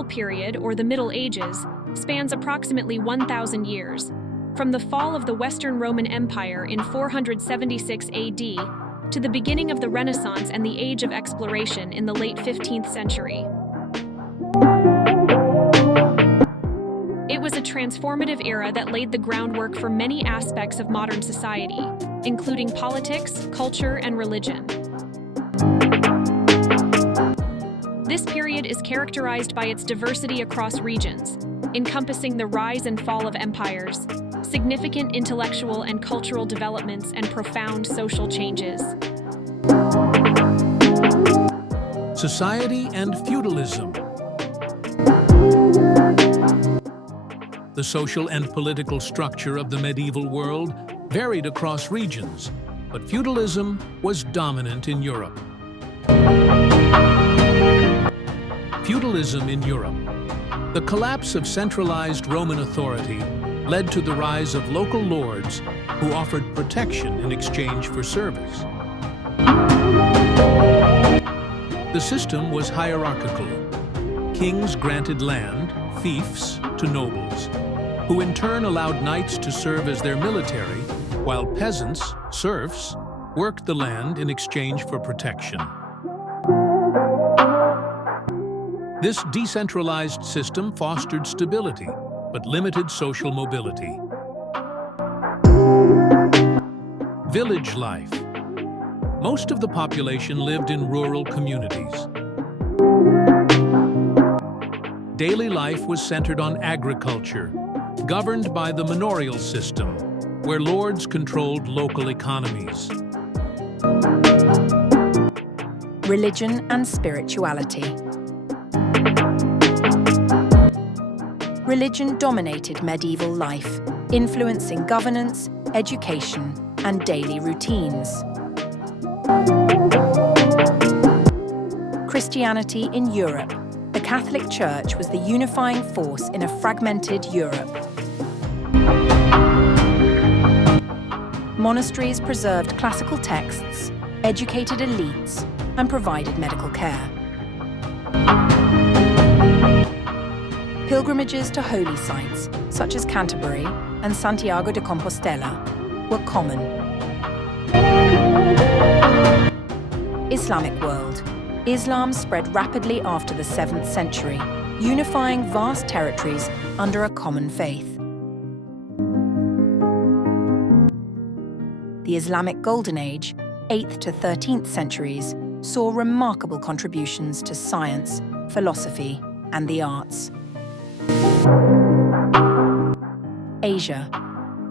medieval period, or the Middle Ages, spans approximately 1,000 years, from the fall of the Western Roman Empire in 476 AD to the beginning of the Renaissance and the Age of Exploration in the late 15th century. It was a transformative era that laid the groundwork for many aspects of modern society, including politics, culture, and religion. This period is characterized by its diversity across regions, encompassing the rise and fall of empires, significant intellectual and cultural developments, and profound social changes. Society and feudalism. The social and political structure of the medieval world varied across regions, but feudalism was dominant in Europe. Feudalism in Europe. The collapse of centralized Roman authority led to the rise of local lords who offered protection in exchange for service. The system was hierarchical. Kings granted land, fiefs, to nobles, who in turn allowed knights to serve as their military, while peasants, serfs, worked the land in exchange for protection. This decentralized system fostered stability, but limited social mobility. Village life. Most of the population lived in rural communities. Daily life was centered on agriculture, governed by the manorial system, where lords controlled local economies. Religion and spirituality. Religion dominated medieval life, influencing governance, education, and daily routines. Christianity in Europe. The Catholic Church was the unifying force in a fragmented Europe. Monasteries preserved classical texts, educated elites, and provided medical care. Pilgrimages to holy sites, such as Canterbury and Santiago de Compostela, were common. Islamic world. Islam spread rapidly after the 7th century, unifying vast territories under a common faith. The Islamic Golden Age, 8th to 13th centuries, saw remarkable contributions to science, philosophy, and the arts. Asia.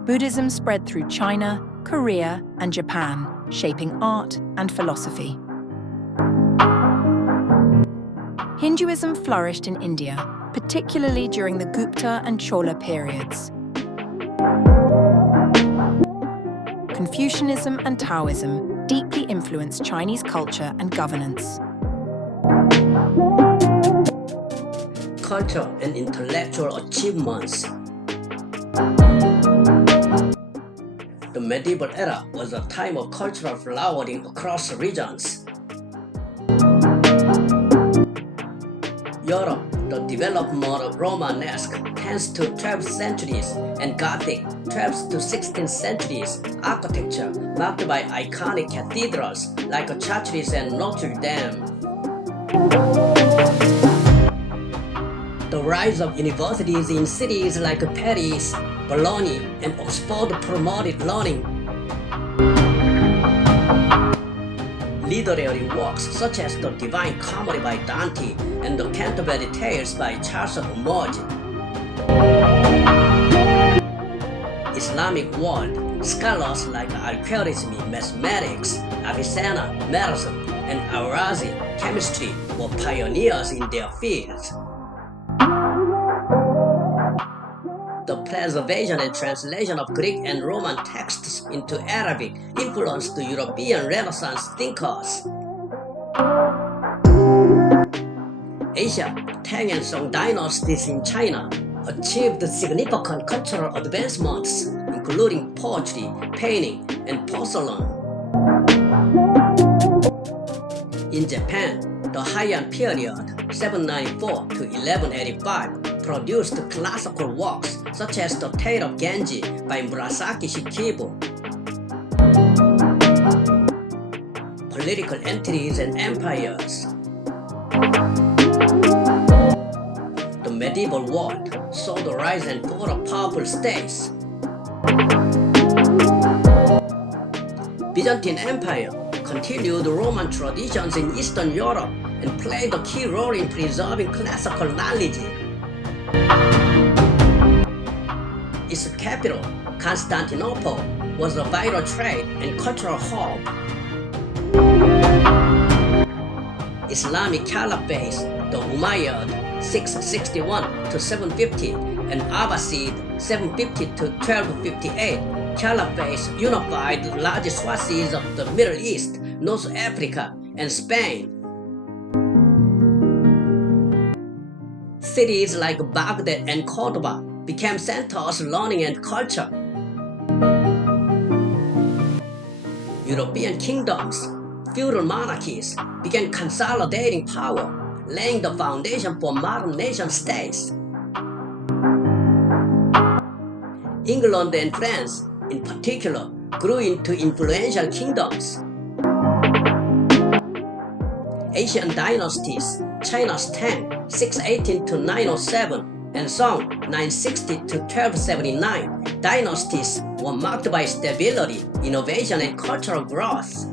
Buddhism spread through China, Korea, and Japan, shaping art and philosophy. Hinduism flourished in India, particularly during the Gupta and Chola periods. Confucianism and Taoism deeply influenced Chinese culture and governance. Cultural and intellectual achievements. The medieval era was a time of cultural flowering across regions. Europe, the development of Romanesque 10th to 12th centuries and Gothic 12th to 16th centuries architecture marked by iconic cathedrals like Chartres and Notre Dame. The rise of universities in cities like Paris, Bologna, and Oxford promoted learning. Literary works such as the Divine Comedy by Dante and the Canterbury Tales by Charles Marx. Islamic world, scholars like Al-Khwarizmi, mathematics, Avicenna, medicine, and Al-Razi, chemistry, were pioneers in their fields. The preservation and translation of Greek and Roman texts into Arabic influenced the European Renaissance thinkers. Asia, Tang and Song dynasties in China achieved significant cultural advancements, including poetry, painting, and porcelain. In Japan, The Heian period, 794 to 1185, produced classical works such as The Tale of Genji by Murasaki Shikibu. Political entities and empires. The medieval world saw the rise and fall of powerful states. Byzantine Empire continued Roman traditions in Eastern Europe and played a key role in preserving classical knowledge. Its capital, Constantinople, was a vital trade and cultural hub. Islamic Caliphate, the Umayyad, 661 to 750, and Abbasid, 750 to 1258, Caliphates unified large swathes of the Middle East, North Africa, and Spain. Cities like Baghdad and Cordoba became centers of learning and culture. European kingdoms, feudal monarchies, began consolidating power, laying the foundation for modern nation-states. England and France, in particular, grew into influential kingdoms. Asian dynasties, China's Tang, 618 to 907, and Song, 960 to 1279, dynasties were marked by stability, innovation, and cultural growth.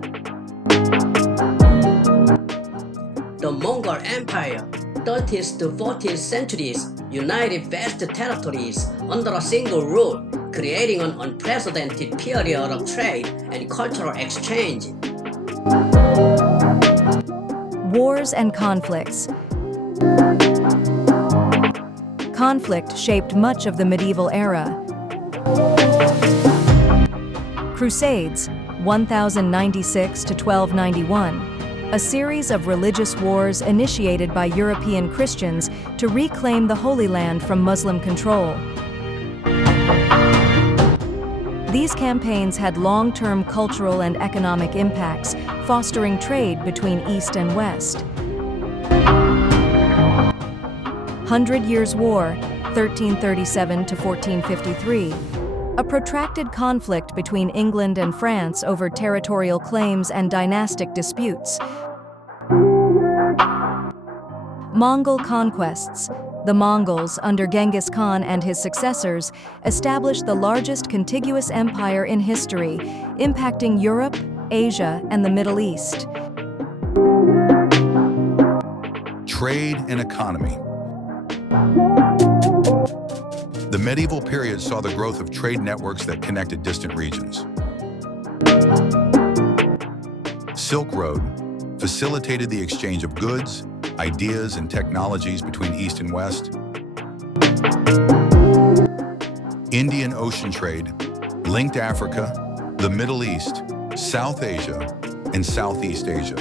The Mongol Empire, 13th to 14th centuries, united vast territories under a single rule, creating an unprecedented period of trade and cultural exchange. Wars and conflicts. Conflict shaped much of the medieval era. Crusades, 1096 to 1291, a series of religious wars initiated by European Christians to reclaim the Holy Land from Muslim control. These campaigns had long-term cultural and economic impacts, fostering trade between East and West. 100 Years' War, 1337 to 1453, a protracted conflict between England and France over territorial claims and dynastic disputes. Mongol conquests. The Mongols, under Genghis Khan and his successors, established the largest contiguous empire in history, impacting Europe, Asia, and the Middle East. Trade and economy. The medieval period saw the growth of trade networks that connected distant regions. Silk Road facilitated the exchange of goods, ideas, and technologies between East and West. Indian Ocean trade linked Africa, the Middle East, South Asia, and Southeast Asia.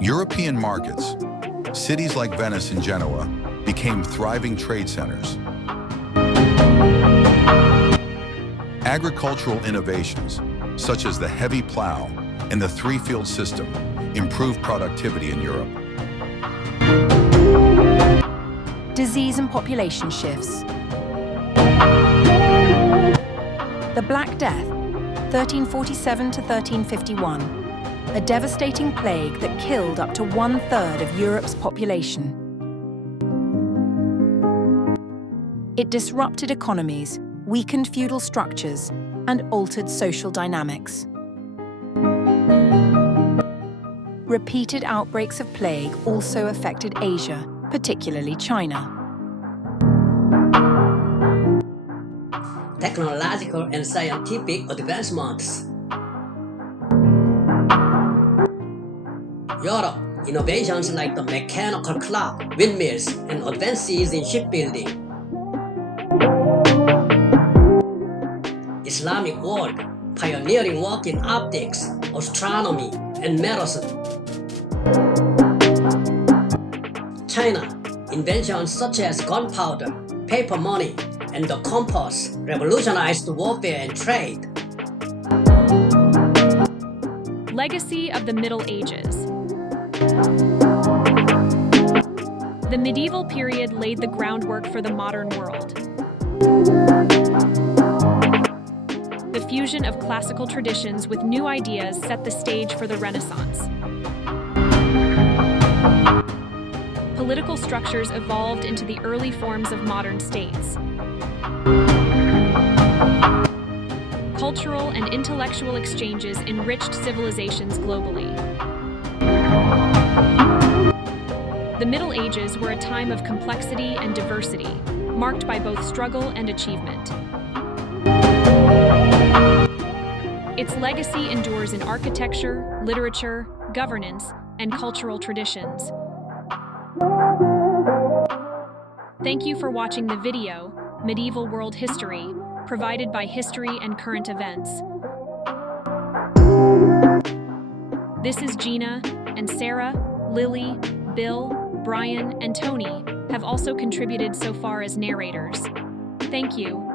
European markets, cities like Venice and Genoa, became thriving trade centers. Agricultural innovations, such as the heavy plow and the three-field system, improved productivity in Europe. Disease and population shifts. The Black Death, 1347 to 1351, a devastating plague that killed up to 1/3 of Europe's population. It disrupted economies, weakened feudal structures, and altered social dynamics. Repeated outbreaks of plague also affected Asia, particularly China. Technological and scientific advancements. Europe, innovations like the mechanical clock, windmills, and advances in shipbuilding. Islamic world, pioneering work in optics, astronomy, and medicine. China, inventions such as gunpowder, paper money, and the compass revolutionized warfare and trade. Legacy of the Middle Ages. The medieval period laid the groundwork for the modern world. The fusion of classical traditions with new ideas set the stage for the Renaissance. Political structures evolved into the early forms of modern states. Cultural and intellectual exchanges enriched civilizations globally. The Middle Ages were a time of complexity and diversity, marked by both struggle and achievement. Its legacy endures in architecture, literature, governance, and cultural traditions. Thank you for watching the video, Medieval World History, provided by History and Current Events. This is Gina, and Sarah, Lily, Bill, Brian, and Tony have also contributed so far as narrators. Thank you.